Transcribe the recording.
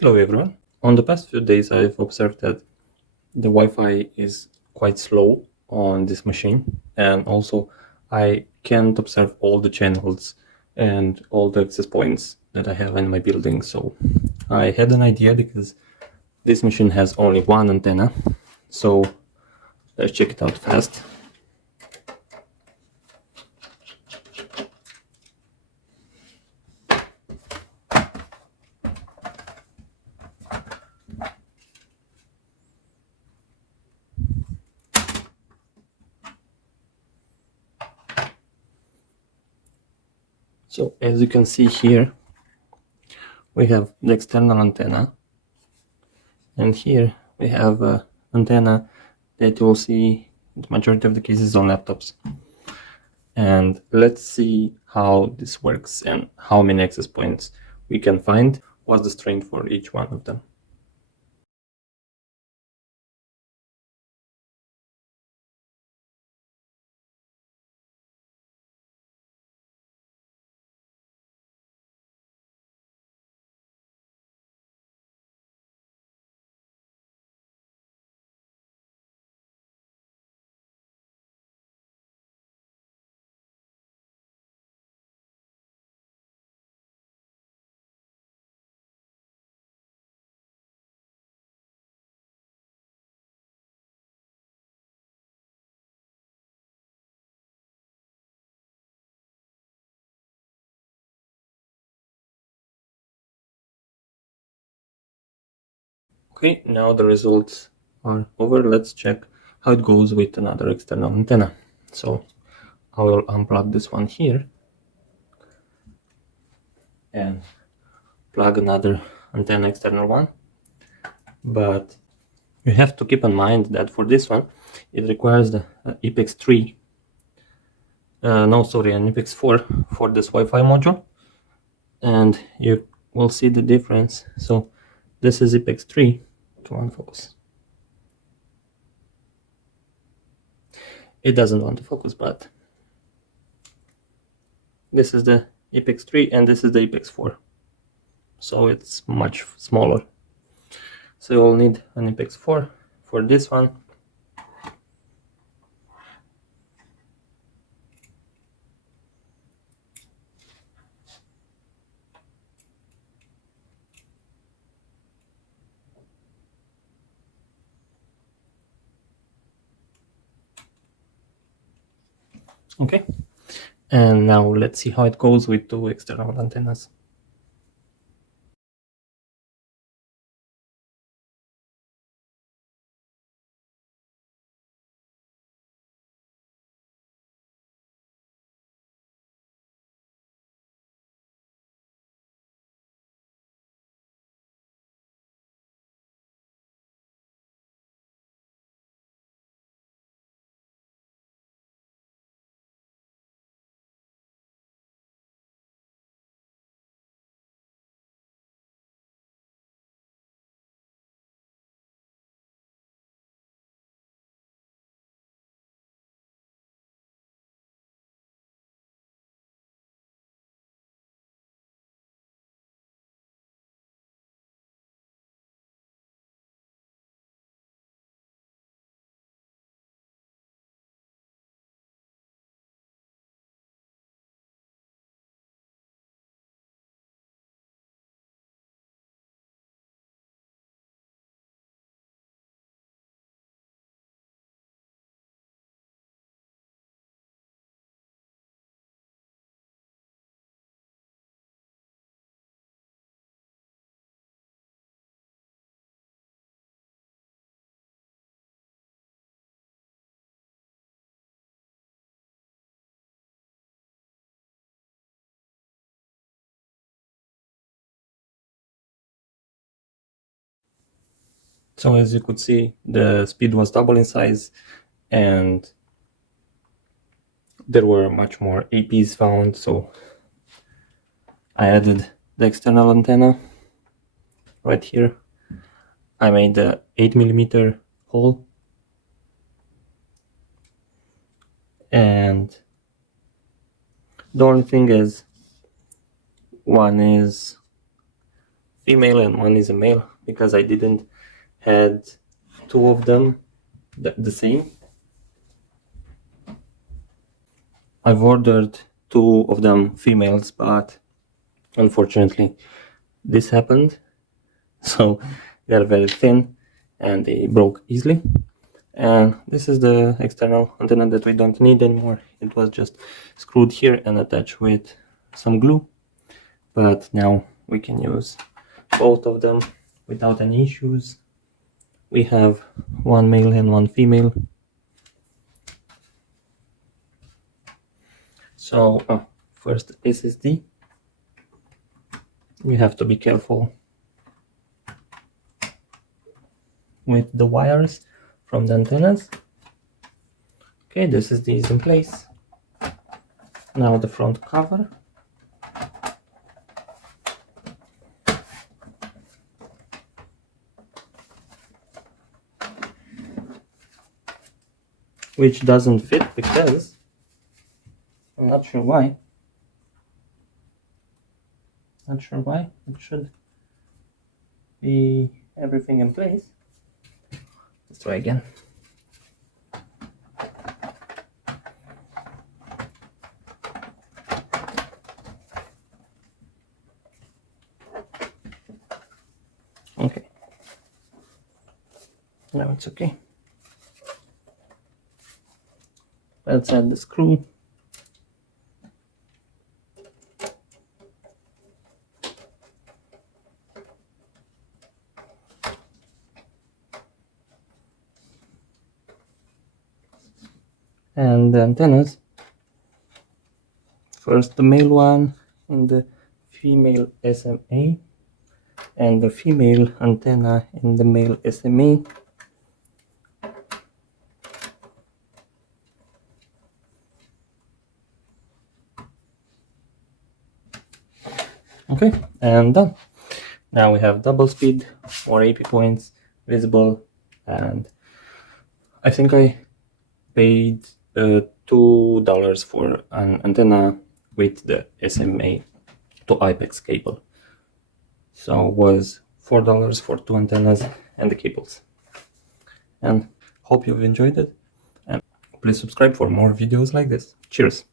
Hello everyone. On the past few days I've observed that the Wi-Fi is quite slow on this machine, and also I can't observe all the channels and all the access points that I have in my building. So I had an idea, because this machine has only one antenna. So let's check it out fast. So as you can see here, we have the external antenna, and here we have an antenna that you will see in the majority of the cases on laptops. And let's see how this works and how many access points we can find, what's the strength for each one of them. Okay, now the results are over. Let's check how it goes with another external antenna. So I will unplug this one here and plug another antenna, external one. But you have to keep in mind that for this one, it requires the IPX 3, an IPX 4 for this Wi-Fi module. And you will see the difference. So this is IPX 3 to unfocus. It doesn't want to focus, but this is the IPX 3 and this is the IPX 4. So it's much smaller. So you'll need an IPX 4 for this one. Okay, and now let's see how it goes with two external antennas. So as you could see, the speed was double in size, and there were much more APs found. So I added the external antenna right here. I made the 8mm hole, and the only thing is, one is female and one is a male, because I didn't had two of them the same. I've ordered two of them females, but unfortunately this happened, so they're very thin and they broke easily. And this is the external antenna that we don't need anymore. It was just screwed here and attached with some glue, but now we can use both of them without any issues. We have one male and one female. So first, SSD. You have to be careful with the wires from the antennas. Okay, the SSD is in place. Now the front cover. Which doesn't fit because I'm not sure why. Not sure why. It should be everything in place. Let's try again. Okay. Now it's okay. Let's add the screw. And the antennas. First the male one in the female SMA, and the female antenna in the male SMA. Okay, and done. Now we have double speed, 4 AP points visible, and I think I paid $2 for an antenna with the SMA to IPEX cable. So it was $4 for two antennas and the cables. And hope you've enjoyed it, and please subscribe for more videos like this. Cheers!